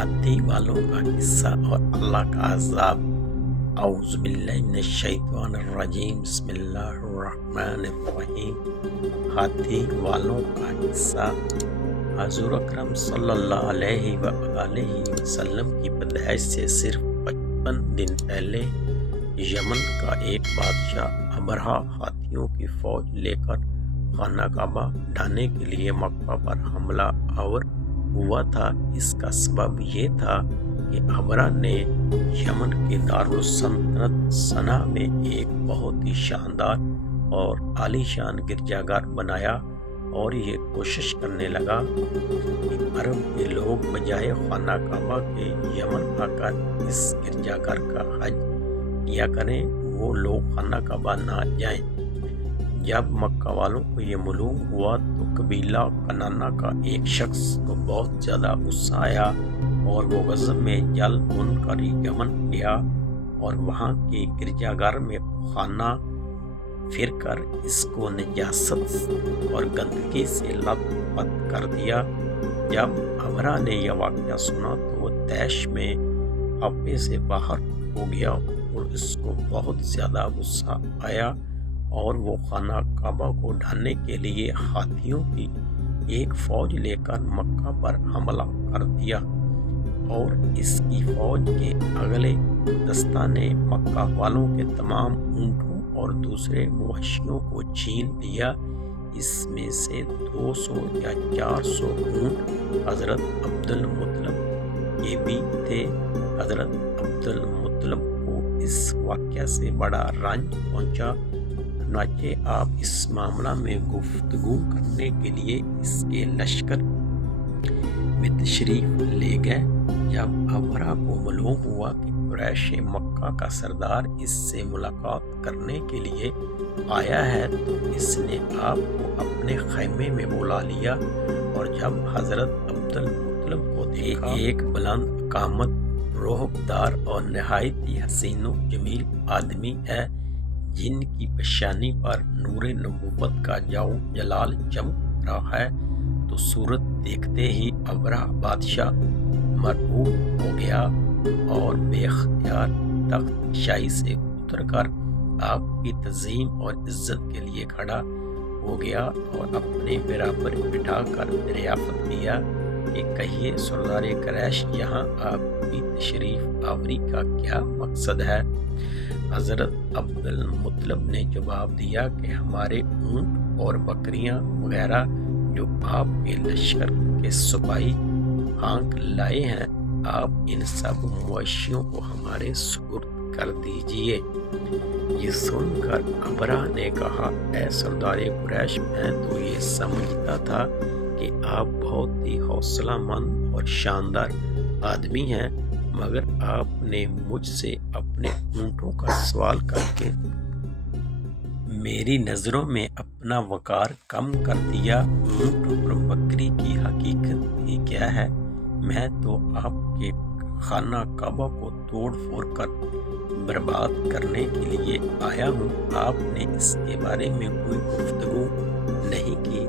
हाथी वालों का किस्सा और अल्लाह का अज़ाब। औज़ु बिल्लाहि मिनश शैतानिर रजीम, बिस्मिल्लाहिर्रहमानिर्रहीम। हाथी वालों का किस्सा। हुज़ूर अकरम सल्लल्लाहु अलैहि वसल्लम की पैदाइश से सिर्फ 55 दिन पहले यमन का एक बादशाह अबरहा हाथियों की फौज लेकर खाना काबा ढाने के लिए मक्का पर हमला आवर हुआ था। इसका सबब ये था कि अबरहा ने यमन के दारुल सल्तनत सना में एक बहुत ही शानदार और आलीशान गिरजाघर बनाया और ये कोशिश करने लगा कि अरब के लोग बजाय खाना काबा के यमन आकर इस गिरजाघर का हज किया करें, वो लोग खाना काबा ना जाएं। जब मक्का वालों को ये मालूम हुआ तो कबीला कनाना का एक शख्स को बहुत ज़्यादा गुस्सा आया और वो गज़ब में जल भूनकर यमन गया और वहाँ के गिरजाघर में खाना फिर कर इसको नजासत और गंदगी से लथपथ कर दिया। जब अबरहा ने यह वाक़या सुना तो वो तैश में आपे से बाहर हो गया और इसको बहुत ज़्यादा गुस्सा आया और वो खाना काबा को ढाने के लिए हाथियों की एक फौज लेकर मक्का पर हमला कर दिया और इसकी फौज के अगले दस्ता ने मक्का वालों के तमाम ऊँटों और दूसरे मवेशियों को छीन लिया। इसमें से 200 या 400 ऊँट हज़रत अब्दुल मुत्तलिब के भी थे। हज़रत अब्दुल मुत्तलिब को इस वाक़या से बड़ा रंज पहुँचा। चुनांचे आप इस मामला में गुफ्तगू करने के लिए इसके लश्कर में तशरीफ ले गए। जब अबरहा को मालूम हुआ कि कुरैश मक्का का सरदार इससे मुलाकात करने के लिए आया है तो इसने आपको अपने खैमे में बुला लिया और जब हज़रत अब्दुल मुत्तलिब को देखा, एक बुलंद कामत, रोहबदार और नहायत ही हसीन व जमील आदमी है जिनकी पेशानी पर नूरे नबूवत का जाओ जलाल चमक रहा है, तो सूरत देखते ही अबरहा बादशाह मरऊब हो गया और बेख्तियार तख्त शाही से उतरकर आपकी तज़ीम और इज्जत के लिए खड़ा हो गया और अपने बराबर बिठाकर दरियाफ़त किया कि कहिए सरदार कुरैश, यहाँ आपकी तशरीफ़ आवरी का क्या मकसद है? हज़रत अब्दुल मुत्तलिब ने जवाब दिया कि हमारे ऊँट और बकरियाँ वगैरह जो आपके लश्कर के सिपाही हाँक लाए हैं, आप इन सब मवेशियों को हमारे सुपुर्द कर दीजिए। ये सुनकर अबरहा ने कहा, ऐ सरदार कुरैश, मैं तो ये समझता था कि आप बहुत ही हौसलामंद और शानदार आदमी हैं, मगर आपने मुझसे अपने ऊँटों का सवाल करके मेरी नज़रों में अपना वक़ार कम कर दिया। ऊँट और बकरी की हकीकत ही क्या है? मैं तो आपके खाना काबा को तोड़ फोड़ कर बर्बाद करने के लिए आया हूँ। आपने इसके बारे में कोई गुफ्तगू नहीं की।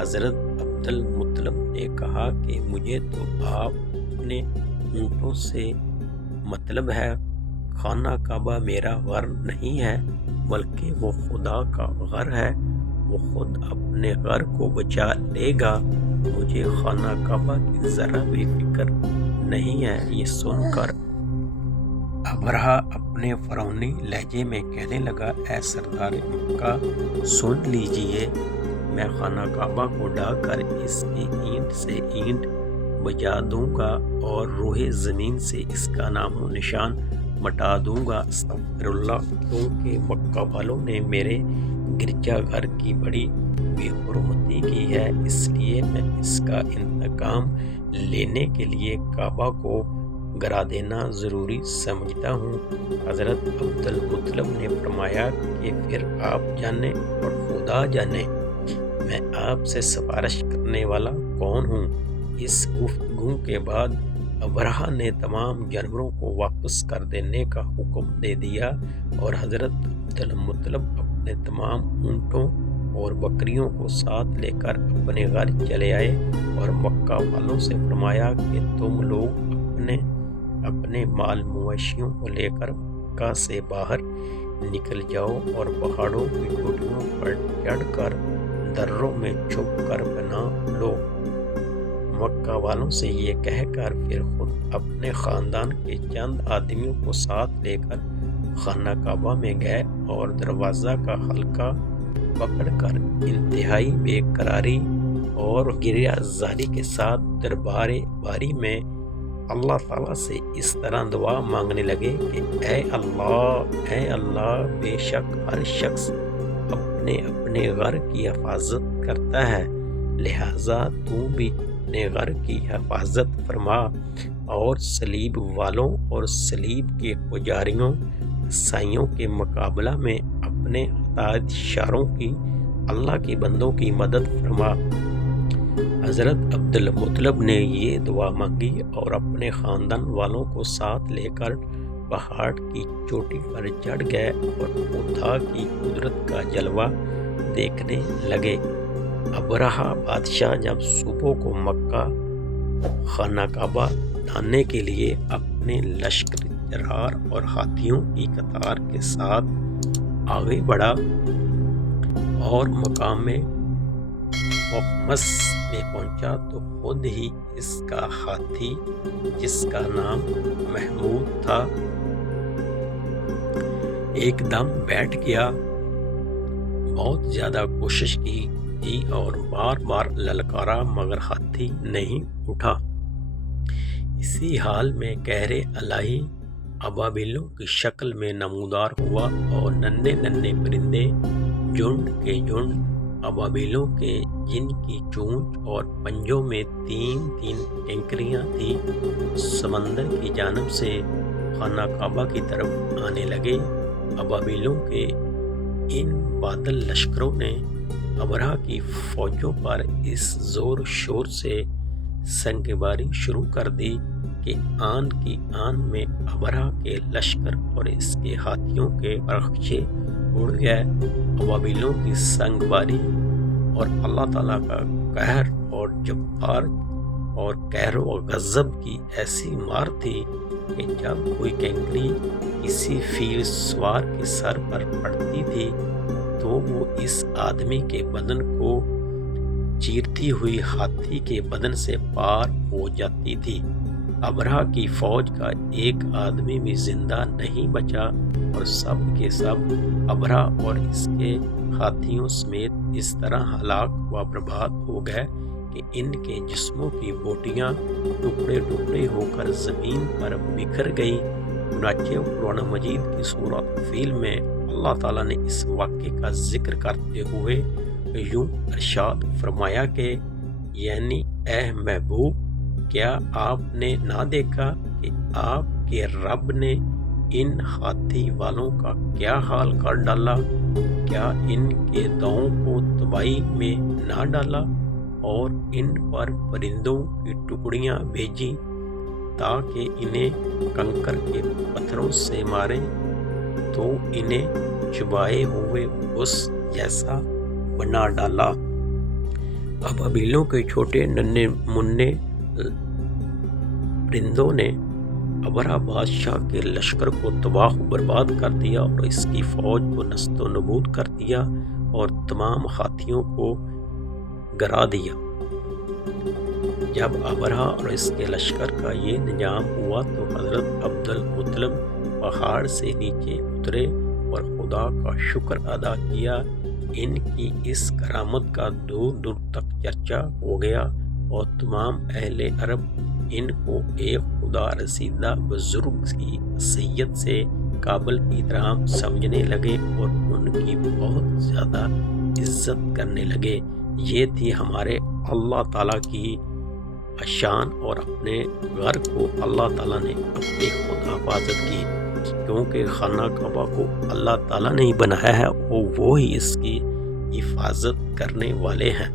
हज़रत अब्दुल मुत्तलिब ने कहा कि मुझे तो आपने ऊँटों से मतलब है। खाना काबा मेरा घर नहीं है, बल्कि वो खुदा का घर है। वो खुद अपने घर को बचा लेगा। मुझे खाना काबा की ज़रा भी फिक्र नहीं है। ये सुनकर अबरहा अपने फ़िरौनी लहजे में कहने लगा, ऐ सरदार मक्का, सुन लीजिए, मैं खाना काबा को ढाकर इसकी ईंट से ईंट बजा दूंगा और रूहे ज़मीन से इसका नामो निशान मटा दूंगा। अस्तग़फिरुल्लाह, क्योंकि मक्का वालों ने मेरे गिरजाघर की बड़ी बेहुरमती की है, इसलिए मैं इसका इंतकाम लेने के लिए काबा को गिरा देना ज़रूरी समझता हूँ। हज़रत अब्दुल मुत्तलिब ने फरमाया कि फिर आप जाने और खुदा जाने मैं आपसे सिफारिश करने वाला कौन हूँ। इस गुफ्तगू के बाद अबरहा ने तमाम जानवरों को वापस कर देने का हुक्म दे दिया और हज़रत अब्दुल मुत्तलिब अपने तमाम ऊँटों और बकरियों को साथ लेकर अपने घर चले आए और मक्का वालों से फरमाया कि तुम लोग اپنے مال مویشیوں کو لے کر مکہ سے باہر نکل جاؤ اور پہاڑوں کی چوٹیوں پر چڑھ کر دروں میں چھپ کر بنا لو۔ مکہ والوں سے یہ کہہ کر پھر خود اپنے خاندان کے چند آدمیوں کو ساتھ لے کر خانہ کعبہ میں گئے اور دروازہ کا حلقہ پکڑ کر انتہائی بے قراری اور گریہ زاری کے ساتھ دربار باری میں اللہ تعالیٰ سے اس طرح دعا مانگنے لگے کہ اے اللہ، بے شک ہر شخص اپنے اپنے گھر کی حفاظت کرتا ہے، لہٰذا تو بھی اپنے گھر کی حفاظت فرما، اور صلیب والوں اور صلیب کے پجاریوں عیسائیوں کے مقابلہ میں اپنے اطاعت شاروں کی، اللہ کے بندوں کی مدد فرما۔ حضرت عبدالمطلب نے یہ دعا مانگی اور اپنے خاندان والوں کو ساتھ لے کر پہاڑ کی چوٹی پر چڑھ گئے اور خدا کی قدرت کا جلوہ دیکھنے لگے۔ ابرہہ بادشاہ جب صبح کو مکہ خانہ کعبہ ڈھانے کے لیے اپنے لشکر جرار اور ہاتھیوں کی قطار کے ساتھ آگے بڑھا اور مقام مخمس میں پہنچا تو خود ہی اس کا ہاتھی، جس کا نام محمود تھا، ایک دم بیٹھ گیا۔ بہت زیادہ کوشش کی اور بار بار للکارا مگر ہاتھی نہیں اٹھا۔ اسی حال میں قہر الہی ابابیلوں کی شکل میں نمودار ہوا اور ننھے ننھے پرندے جھنڈ کے جھنڈ ابابیلوں کے، جن کی چونچ اور پنجوں میں تین تین کنکریاں تھیں، سمندر کی جانب سے خانہ کعبہ کی طرف آنے لگے۔ ابابیلوں کے ان بادل لشکروں نے ابرہہ کی فوجوں پر اس زور شور سے سنگ باری شروع کر دی کہ آن کی آن میں ابرہہ کے لشکر اور اس کے ہاتھیوں کے پرخچے اڑ گئے۔ ابابیلوں کی سنگ باری اور اللہ تعالیٰ کا قہر اور جبار اور قہر و غضب کی ایسی مار تھی کہ جب کوئی کنکری کسی فیل سوار کے سر پر پڑتی تھی تو وہ اس آدمی کے بدن کو چیرتی ہوئی ہاتھی کے بدن سے پار ہو جاتی تھی۔ ابرہہ کی فوج کا ایک آدمی بھی زندہ نہیں بچا اور سب کے سب ابرہہ اور اس کے ہاتھیوں سمیت اس طرح ہلاک و برباد ہو گئے کہ ان کے جسموں کی بوٹیاں ٹکڑے ٹکڑے ہو کر زمین پر بکھر گئیں۔ چنانچہ قرآن مجید کی سورۃ فیل میں اللہ تعالیٰ نے اس واقعے کا ذکر کرتے ہوئے یوں ارشاد فرمایا کہ یعنی اے محبوب، کیا آپ نے نہ دیکھا کہ آپ کے رب نے ان ہاتھی والوں کا کیا حال کر ڈالا؟ کیا ان کے داؤں کو تباہی میں نہ ڈالا اور ان پر پرندوں کی ٹکڑیاں بھیجی تاکہ انہیں کنکر کے پتھروں سے ماریں تو انہیں چبائے ہوئے بھس جیسا بنا ڈالا۔ ابابیلوں کے چھوٹے ننھے منھے پرندوں نے ابرہہ بادشاہ کے لشکر کو تباہ و برباد کر دیا اور اس کی فوج کو نست و نبود کر دیا اور تمام ہاتھیوں کو گرا دیا۔ جب ابرہہ اور اس کے لشکر کا یہ انجام ہوا تو حضرت عبدالمطلب پہاڑ سے نیچے اترے اور خدا کا شکر ادا کیا۔ ان کی اس کرامت کا دور دور تک چرچا ہو گیا اور تمام اہل عرب ان کو ایک خدا رسیدہ بزرگ کی حیثیت سے قابل احترام سمجھنے لگے اور ان کی بہت زیادہ عزت کرنے لگے۔ یہ تھی ہمارے اللہ تعالیٰ کی شان اور اپنے گھر کو اللہ تعالیٰ نے اپنی خود حفاظت کی، کیونکہ خانہ کعبہ کو اللہ تعالیٰ نے ہی بنایا ہے، وہی اس کی حفاظت کرنے والے ہیں۔